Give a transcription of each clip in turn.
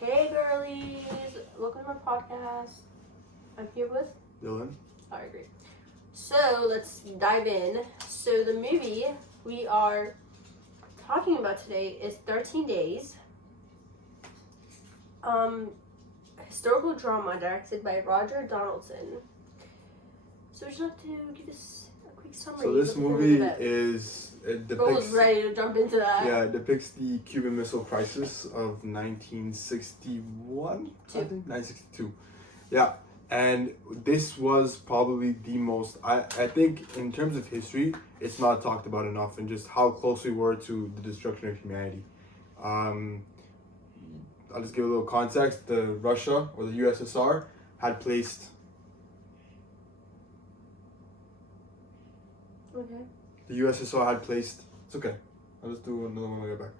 Hey girlies, welcome to my podcast. I'm here with Dylan. Alright, great. So let's dive in. So the movie we are talking about today is 13 Days. Historical drama directed by Roger Donaldson. So would you like to give us a quick summary? So this movie depicts ready to jump into that. Yeah, it depicts the Cuban Missile Crisis of 1961, I think 1962. Yeah, and this was probably the most. I think in terms of history, it's not talked about enough, and just how close we were to the destruction of humanity. I'll just give a little context. Russia or the USSR had placed. Okay. The USSR had placed. It's okay. I'll just do another one when I get back.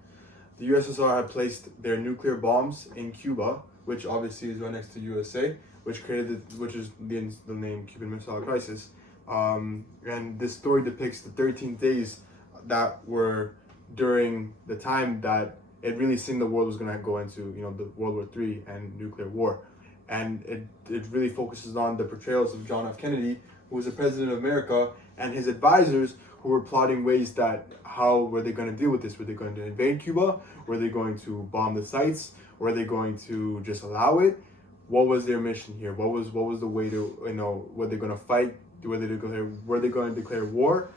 The USSR had placed their nuclear bombs in Cuba, which obviously is right next to USA, which is the name Cuban Missile Crisis. And this story depicts the 13 days that were during the time that it really seemed the world was going to go into, the World War III and nuclear war. And it really focuses on the portrayals of John F. Kennedy, who was the president of America, and his advisors who were plotting ways that how were they going to deal with this? Were they going to invade Cuba? Were they going to bomb the sites? Were they going to just allow it? What was their mission here? What was the way to, were they going to fight? Were they going to declare war?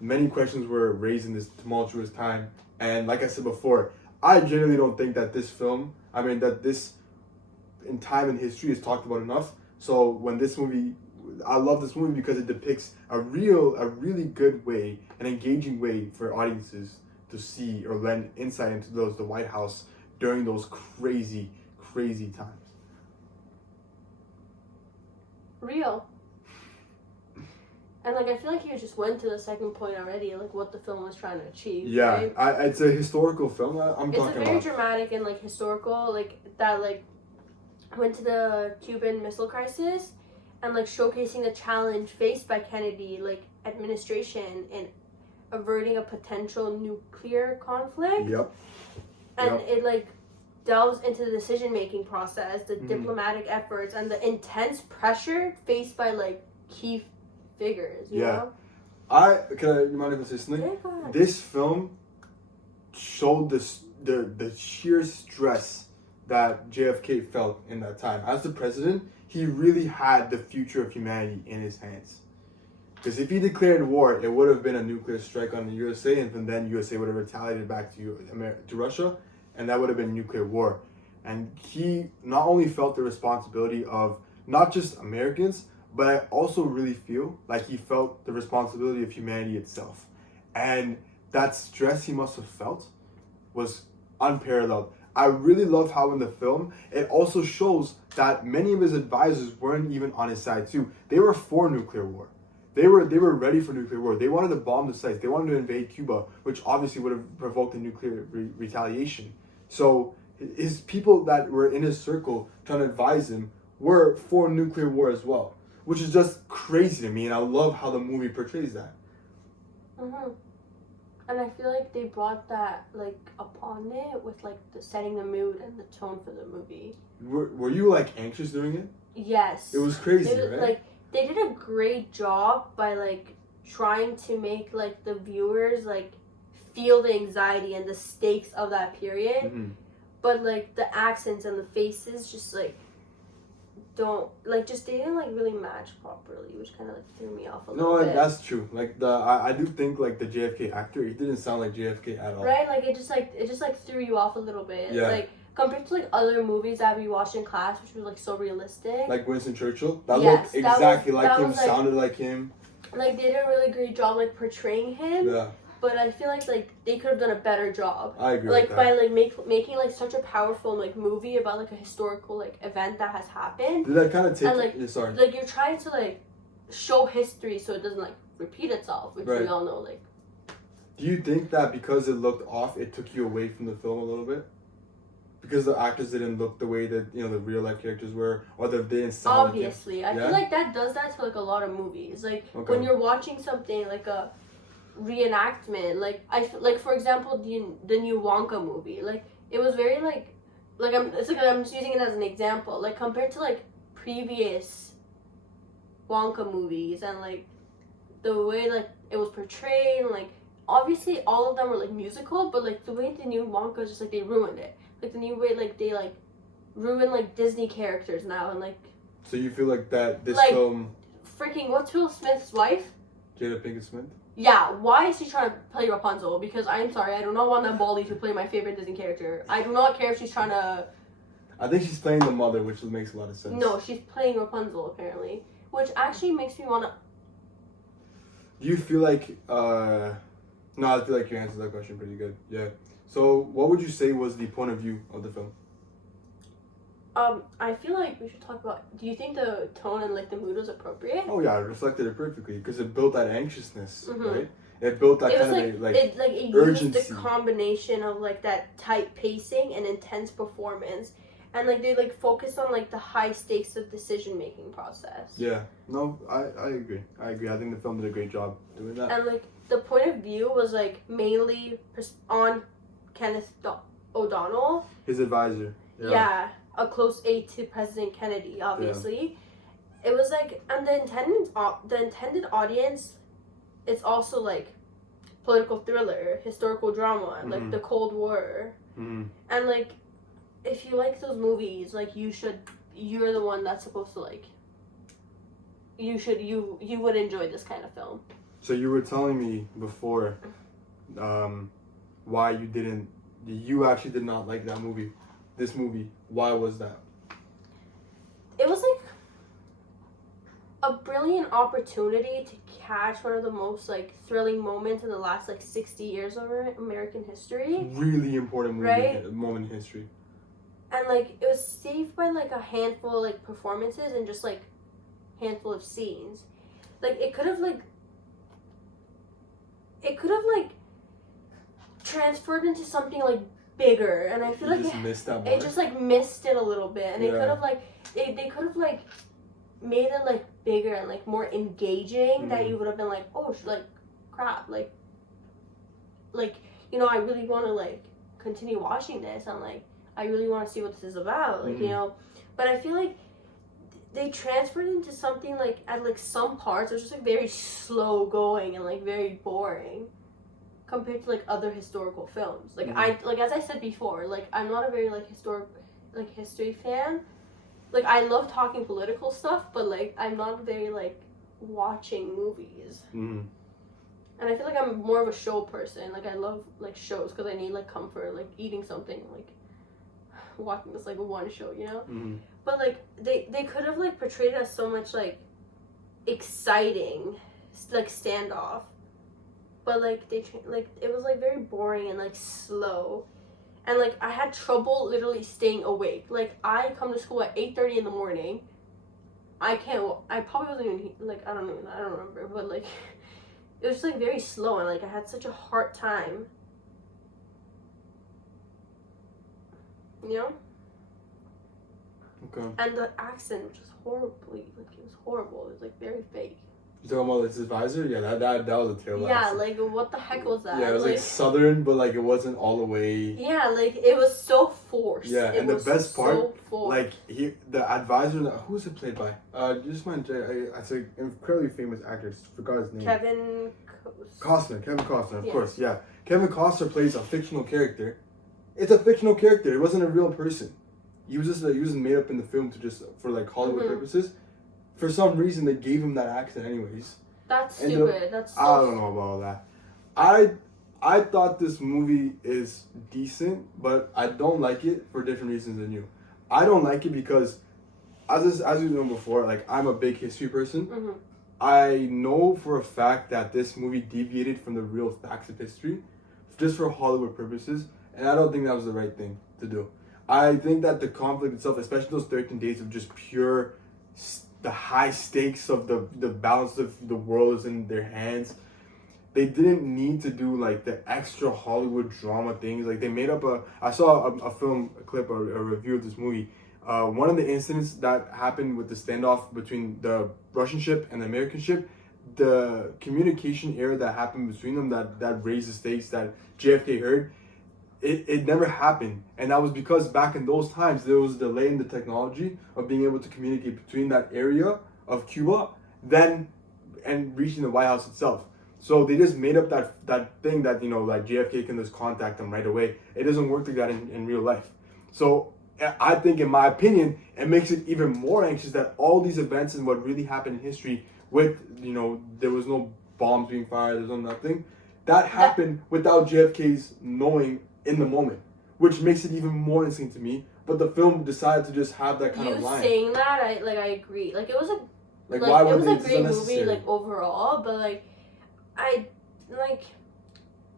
Many questions were raised in this tumultuous time. And like I said before, I generally don't think that this in time and history is talked about enough. So when I love this movie because it depicts a really good way, an engaging way for audiences to see or lend insight into the White House during those crazy, crazy times. Real. And I feel like you just went to the second point already, what the film was trying to achieve. Yeah, right? it's a historical film. It's very dramatic and historical, that went to the Cuban Missile Crisis, and showcasing the challenge faced by Kennedy, administration in averting a potential nuclear conflict. Yep. And it delves into the decision-making process, the diplomatic efforts, and the intense pressure faced by key figures. You know? You mind if I say something? Yeah, go ahead. This film showed the sheer stress that JFK felt in that time. As the president, he really had the future of humanity in his hands. Because if he declared war, it would have been a nuclear strike on the USA, and from then USA would have retaliated back to Russia, and that would have been nuclear war. And he not only felt the responsibility of not just Americans, but I also really feel like he felt the responsibility of humanity itself. And that stress he must have felt was unparalleled. I really love how in the film, it also shows that many of his advisors weren't even on his side too. They were for nuclear war. They were ready for nuclear war. They wanted to bomb the sites. They wanted to invade Cuba, which obviously would have provoked a nuclear retaliation. So his people that were in his circle trying to advise him were for nuclear war as well, which is just crazy to me. And I love how the movie portrays that. Mm-hmm. And I feel like they brought that upon it with the setting the mood and the tone for the movie. Were you anxious doing it? Yes. It was crazy, right? They did a great job by trying to make the viewers feel the anxiety and the stakes of that period. Mm-hmm. But the accents and the faces just don't they didn't really match properly, which kind of threw me off a little bit. No, that's true. I do think the JFK actor, he didn't sound like JFK at all. Right, it just threw you off a little bit. Yeah. Compared to other movies that we watched in class, which was so realistic. Like Winston Churchill, that yes, looked exactly that like him, was, sounded like him. They did a really great job portraying him. Yeah. But I feel they could have done a better job. I agree with that. By making such a powerful movie about a historical event that has happened. Did that kind of take? And sorry. You're trying to show history so it doesn't repeat itself, which we all know. Do you think that because it looked off, it took you away from the film a little bit? Because the actors didn't look the way that the real life characters were, or they didn't sound. Obviously, I feel that does that to a lot of movies. When you're watching something a reenactment, I for example the new Wonka movie, it was very like I'm just using it as an example. Like compared to like previous Wonka movies and like the way like it was portrayed, like obviously all of them were like musical, but like the way the new Wonka is just like they ruined it. Like the new way like they like ruin like Disney characters now and like. So you feel like that this like, film. Freaking what's Will Smith's wife? Jada Pinkett Smith. Yeah, why is she trying to play Rapunzel? Because I'm sorry, I do not want that Baldy to play my favorite Disney character. I do not care if she's trying to. I think she's playing the mother, which makes a lot of sense. No, she's playing Rapunzel apparently, which actually makes me want to. Do you feel like? No, I feel like you answered that question pretty good. Yeah. So, what would you say was the point of view of the film? I feel like we should talk about. Do you think the tone and like the mood was appropriate? Oh yeah, it reflected it perfectly because it built that anxiousness, Mm-hmm. right? It built that it kind was of it urgency. used the combination of like that tight pacing and intense performance, and like they like focused on like the high stakes of decision making process. Yeah. No, I agree. I think the film did a great job doing that. And like the point of view was like mainly on Kenneth O'Donnell. His advisor. Yeah, a close aide to President Kennedy, obviously. Yeah. It was like, and the intended audience, it's also like political thriller, historical drama, Mm-hmm. like the Cold War. Mm-hmm. And like, if you like those movies, like you're the one that's supposed to like, you would enjoy this kind of film. So you were telling me before, why you actually did not like that movie. This movie, why was that? It was like a brilliant opportunity to catch one of the most like thrilling moments in the last like 60 years of American history. Really important movie, right? Moment in history. And like it was saved by like a handful of like performances and just like handful of scenes. Like it could have transferred into something like bigger, and I feel like it just like missed it a little bit, and it could have like they could have like made it like bigger and like more engaging, that you would have been like, oh like crap, like you know, I really want to like continue watching this, and like I really want to see what this is about, like you know. But I feel like they transferred into something like at like some parts it was just like very slow going and like very boring compared to like other historical films. Like I like, as I said before, like I'm not a very like history fan. Like I love talking political stuff, but like I'm not very like watching movies. Mm-hmm. And I feel like I'm more of a show person. Like I love like shows because I need like comfort, like eating something, like watching this like one show, you know. Mm-hmm. But like they could have like portrayed it as so much like exciting, like standoff. But like it was like very boring and like slow, and like I had trouble literally staying awake. Like I come to school at 8:30 in the morning. I probably wasn't even like I don't remember, but like it was just like very slow, and like I had such a hard time. You know. Okay. And the accent was just horribly like it was horrible. It was like very fake. You talking about his advisor? Yeah, that was a terrible accent. Like what the heck was that? Yeah, it was like southern, but like it wasn't all the way. Yeah, like it was so forced. Yeah, and the best part, like the advisor, who was it played by? Just mind, it's an incredibly famous actor. Forgot his name. Kevin Costner, of course. Yeah, Kevin Costner plays a fictional character. It's a fictional character. It wasn't a real person. He was made up in the film for like Hollywood purposes. For some reason, they gave him that accent anyways. That's stupid. I don't know about all that. I thought this movie is decent, but I don't like it for different reasons than you. I don't like it because, as you know before, like I'm a big history person. Mm-hmm. I know for a fact that this movie deviated from the real facts of history, just for Hollywood purposes, and I don't think that was the right thing to do. I think that the conflict itself, especially those 13 days of just pure, the high stakes of the balance of the world is in their hands. They didn't need to do like the extra Hollywood drama things. Like they made up I saw a clip, a review of this movie. One of the incidents that happened with the standoff between the Russian ship and the American ship, the communication error that happened between them that raised the stakes that JFK heard, it never happened. And that was because back in those times, there was a delay in the technology of being able to communicate between that area of Cuba and reaching the White House itself. So they just made up that thing that, like JFK can just contact them right away. It doesn't work like that in real life. So I think, in my opinion, it makes it even more anxious that all these events and what really happened in history with, there was no bombs being fired, there's no nothing. That happened without JFK's knowing in the moment, which makes it even more insane to me. But the film decided to just have that kind of line. You saying that, I agree. Like, it was a why it was would a great movie, like, overall, but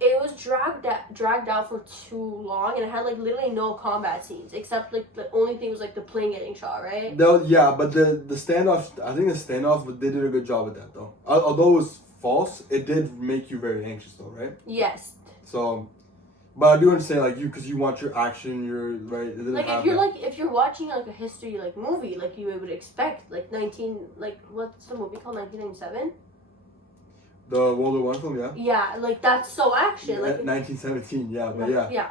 it was dragged out for too long, and it had like literally no combat scenes except like the only thing was like the plane getting shot, right? Yeah, but the standoff, I think the standoff, they did a good job with that though. Although it was false, it did make you very anxious though, right? Yes. So, but I do understand, like, because you want your action, you're right. It like if you're watching like a history like movie, like you would expect what's the movie called, 1997? The World War I film, yeah. Yeah, like that's so action. Like 1917, yeah, but yeah. Yeah.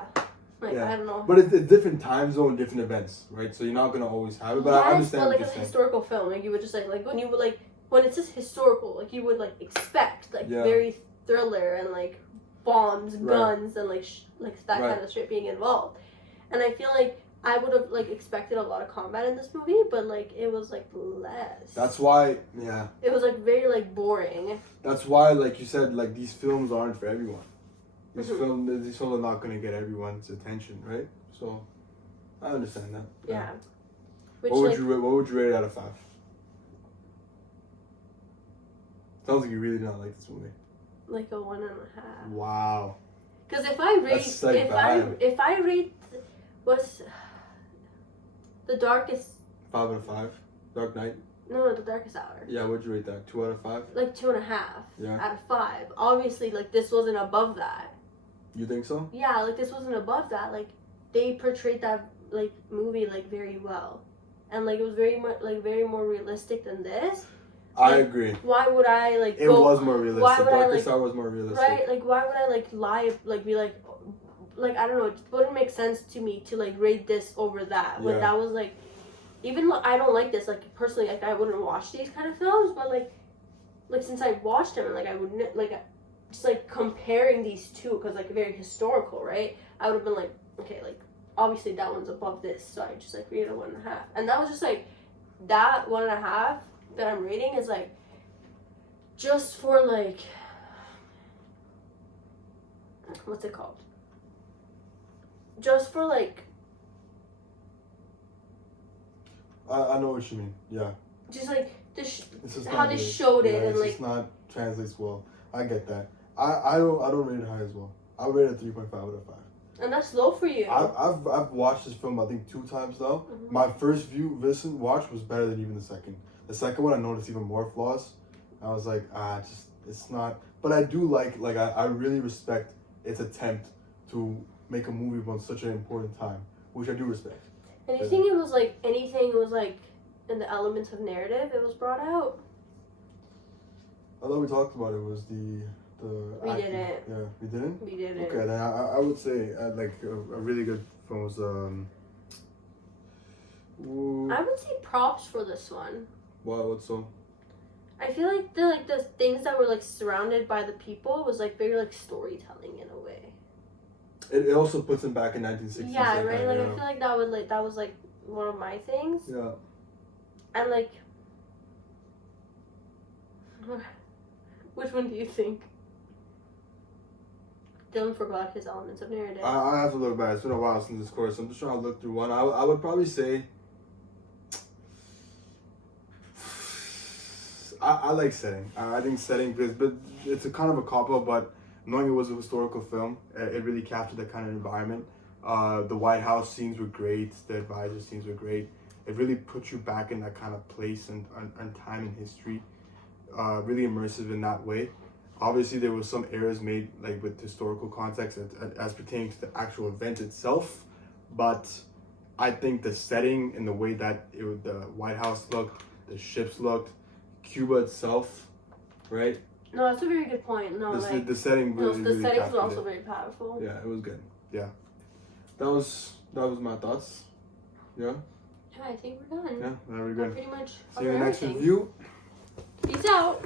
Like, I don't know. But it's different time zone, different events, right? So you're not gonna always have it. But yes, I understand. But like a historical film, like you would just like when you would when it's just historical, like you would like expect very thriller and like bombs, guns, and like that kind of shit being involved. And I feel like I would have like expected a lot of combat in this movie, but like it was like less. That's why, it was like very like boring. That's why, like you said, like these films aren't for everyone. These films are not gonna get everyone's attention, right? So I understand that. Yeah. Which, what would you rate it out of 5? Sounds like you really don't like this movie. Like a 1.5. Wow. Because if I rate what's the darkest 5 out of 5? Dark Knight? No, The Darkest Hour. Yeah, what'd you rate that? 2 out of 5? Like 2.5 out of 5. Obviously, like this wasn't above that. You think so? Yeah, like this wasn't above that. Like they portrayed that like movie like very well, and like it was very more realistic than this. I agree. Why would I like? It was more realistic. Why would Darkest Hour was more realistic. Right? Like why would I like lie? Like be like I don't know. It wouldn't make sense to me to like rate this over that when that was like. Even though I don't like this, like personally, like I wouldn't watch these kind of films, but like since I watched them and like I wouldn't like just like comparing these two because like very historical, right? I would have been like, okay, like obviously that one's above this, so I just like rate it 1.5, and that was just like that 1.5 that I'm rating is like just for like what's it called? Just for like. I know what you mean. Yeah. Just like how they showed it and like. It's not translates well. I get that. I don't rate it high as well. I rate it 3.5 out of 5. And that's low for you. I've watched this film I think 2 times now. Mm-hmm. My first watch was better than even the second. The second one I noticed even more flaws. I was like, it's not. But I do like I really respect its attempt to make a movie about such an important time, which I do respect. And you think it was like anything was like in the elements of narrative it was brought out? I thought we talked about it was the we acting. didn't. Yeah, we didn't? We didn't. Okay, then I would say like a really good film was I would say props for this one. Why? What so? I feel like the things that were like surrounded by the people was like very like storytelling in a way. It also puts him back in 1960s. Yeah, right. Like I feel like that was like one of my things. Yeah. And like, which one do you think? Dylan forgot his elements of narrative. I have to look back. It's been a while since this course. I'm just trying to look through one. I would probably say. I like setting. I think setting but it's a kind of a cop-out, but knowing it was a historical film, it really captured that kind of environment. The White House scenes were great. The advisor scenes were great. It really puts you back in that kind of place and time in history. Really immersive in that way. Obviously, there was some errors made like with historical context as pertaining to the actual event itself, but I think the setting and the way that the White House looked, the ships looked, Cuba itself, right? No, that's a very good point. No, the setting really, the setting was captured also it. very powerful. Yeah, it was good. Yeah. that was my thoughts. Yeah. Yeah, I think we're done. Yeah, very That good. pretty much See you in the next everything. review. Peace out.